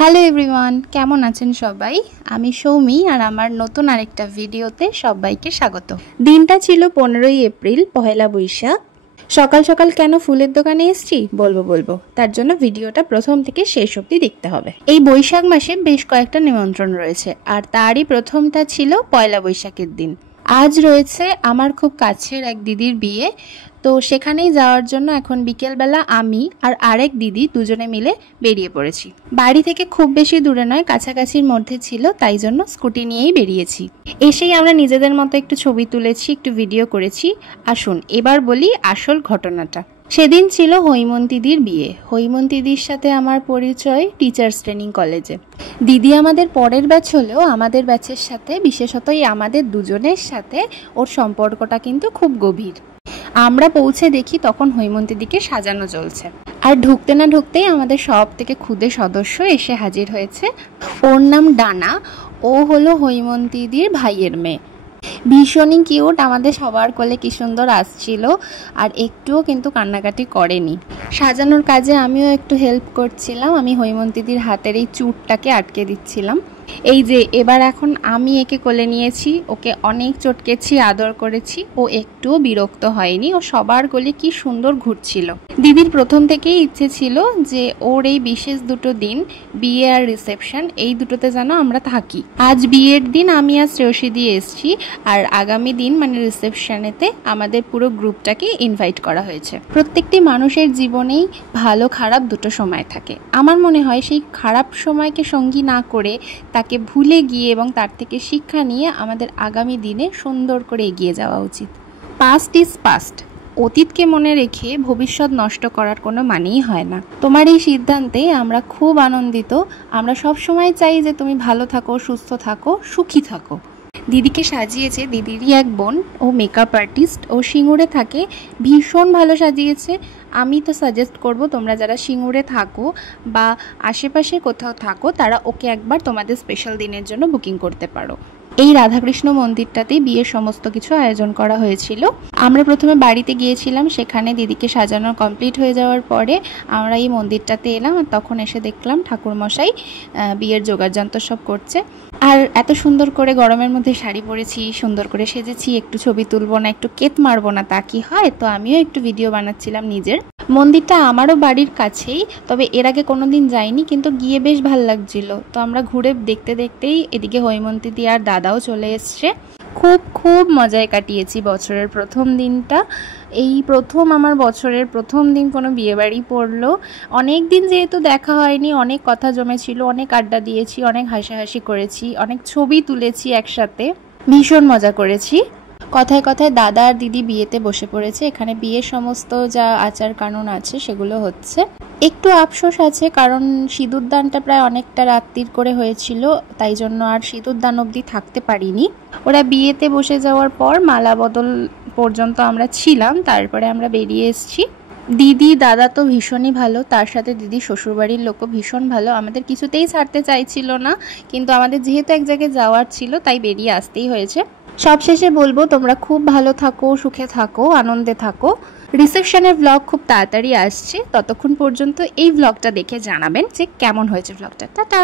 Hello everyone, কেমন আছেন সবাই? আমি সৌমি আর আমার নতুন আরেকটা ভিডিওতে সবাইকে স্বাগত। দিনটা ছিল 15ই এপ্রিল, পহেলা বৈশাখ। সকাল সকাল কেন ফুলের দোকানে এসেছি বলবো। তার জন্য ভিডিওটা প্রথম থেকে শেষ অবধি দেখতে হবে। এই বৈশাখ মাসে বেশ কয়েকটা নিমন্ত্রণ রয়েছে, আর তারই প্রথমটা ছিল পয়লা বৈশাখের দিন। আজ রয়েছে আমার খুব কাছের এক দিদির বিয়ে, তো সেখানেই যাওয়ার জন্য এখন বিকেলবেলা আমি আর আরেক দিদি দুজনে মিলে বেরিয়ে পড়েছি। বাড়ি থেকে খুব বেশি দূরে নয়, কাছাকাছির মধ্যে ছিল, তাই জন্য স্কুটি নিয়েই বেরিয়েছি। এসেই আমরা নিজেদের মতো একটু ছবি তুলেছি, একটু ভিডিও করেছি। আসুন এবার বলি আসল ঘটনাটা। সেদিন ছিল হৈমন্তীদির বিয়ে। হৈমন্তীদির সাথে আমার পরিচয় টিচার্স ট্রেনিং কলেজে। দিদি আমাদের পরের ব্যাচ হলেও আমাদের ব্যাচের সাথে, বিশেষতই আমাদের দুজনের সাথে ওর সম্পর্কটা কিন্তু খুব গভীর। আমরা পৌঁছে দেখি তখন হৈমন্তীদিকে সাজানো চলছে, আর ঢুকতে না ঢুকতেই আমাদের সব থেকে ক্ষুদে সদস্য এসে হাজির হয়েছে। ওর নাম ডানা। ও হলো হৈমন্তীদির ভাইয়ের মেয়ে। ভীষণই কিউট, আমাদের সবার কোলে কি সুন্দর আসছিল, আর একটুও কিন্তু কান্নাকাটি করেনি। সাজানোর কাজে আমিও একটু হেল্প করছিলাম। আমি হৈমন্তীদির হাতের এই চুটটাকে আটকে দিচ্ছিলাম। এই যে এবার এখন আমি একে কোলে নিয়েছি, ওকে অনেক চটকেছি, আদর করেছি। ও একটুও বিরক্ত হয়নি, ও সবার কোলে কি সুন্দর ঘুরছিল। দিদির প্রথম থেকেই ইচ্ছে ছিল যে ওর এই বিশেষ দুটো দিন, বিয়ে আর রিসেপশন, এই দুটোতে যেন আমরা থাকি। আজ বিয়ের দিন আমি আর শ্রেয়সী দিয়ে এসছি, আর আগামী দিন মানে রিসেপশনেতে আমাদের পুরো গ্রুপটাকে ইনভাইট করা হয়েছে। প্রত্যেকটি মানুষের জীবনেই ভালো খারাপ দুটো সময় থাকে। আমার মনে হয় সেই খারাপ সময়কে সঙ্গী না করে তাকে ভুলে গিয়ে এবং তার থেকে শিক্ষা নিয়ে আমাদের আগামী দিনে সুন্দর করে এগিয়ে যাওয়া উচিত। Past is past. অতীতকে মনে রেখে ভবিষ্যৎ নষ্ট করার কোনো মানেই হয় না। তোমার এই সিদ্ধান্তে আমরা খুব আনন্দিত। আমরা সব সময় চাই যে তুমি ভালো থাকো, সুস্থ থাকো, সুখী থাকো। দিদিকে সাজিয়েছে দিদিরই এক বোন, ও মেকআপ আর্টিস্ট, ও সিঙ্গুরে থাকে। ভীষণ ভালো সাজিয়েছে। আমি তো সাজেস্ট করব তোমরা যারা সিঙ্গুরে থাকো বা আশেপাশে কোথাও থাকো, তারা ওকে একবার তোমাদের স্পেশাল দিনের জন্য বুকিং করতে পারো। এই রাধাকৃষ্ণ মন্দিরটাতেই বিয়ের সমস্ত কিছু আয়োজন করা হয়েছিল। আমরা প্রথমে বাড়িতে গিয়েছিলাম, সেখানে দিদিকে সাজানো কমপ্লিট হয়ে যাওয়ার পরে আমরা এই মন্দিরটাতে এলাম, আর তখন এসে দেখলাম ঠাকুরমশাই বিয়ের জোগাড়যন্ত্র সব করছে। আর এত সুন্দর করে গরমের মধ্যে শাড়ি পরেছি, সুন্দর করে সেজেছি। একটু ছবি তুলবো না, একটু কেত মারবো না, তা কি হয়? তো আমিও একটু ভিডিও বানাচ্ছিলাম নিজের। মন্দিরটা আমারও বাড়ির কাছেই, তবে এর আগে কোনোদিন যাইনি, কিন্তু গিয়ে বেশ ভাল লাগছিল। তো আমরা ঘুরে দেখতে দেখতেই এদিকে হৈমন্তীদি আর দাদাও চলে এসছে। খুব মজায় কাটিয়েছি বছরের প্রথম দিনটা। এই প্রথম আমার বছরের প্রথম দিন কোনো বিয়েবাড়ি পড়লো। অনেক দিন যেহেতু দেখা হয়নি, অনেক কথা জমেছিল, অনেক আড্ডা দিয়েছি, অনেক হাসাহাসি করেছি, অনেক ছবি তুলেছি একসাথে, ভীষণ মজা করেছি। কথায় কথায় দাদা আর দিদি বিয়েতে বসে পড়েছে। এখানে বিয়ের সমস্ত যা আচার কানুন আছে সেগুলো হচ্ছে। একটু আফসোস আছে, কারণ সিঁদুরদানটা প্রায় অনেকটা রাত্রির করে হয়েছিল, তাই জন্য আর সিঁদুরদান অবধি থাকতে পারিনি। ওরা বিয়েতে বসে যাওয়ার পর মালা বদল পর্যন্ত আমরা ছিলাম, তারপরে আমরা বেরিয়ে এসেছি। দিদি দাদা তো ভীষণই ভালো, তার সাথে দিদি শ্বশুরবাড়ির লোকও ভীষণ ভালো। আমাদের কিছুতেই ছাড়তে চাইছিল না, কিন্তু আমাদের যেহেতু এক জায়গায় যাওয়ার ছিল তাই বেরিয়ে আসতেই হয়েছে। সবশেষে বলবো তোমরা খুব ভালো থাকো, সুখে থাকো, আনন্দে থাকো। রিসেপশনের ব্লগ খুব তাড়াতাড়ি আসছে, ততক্ষণ পর্যন্ত এই ব্লগটা দেখে জানাবেন যে কেমন হয়েছে ব্লগটা। টাটা।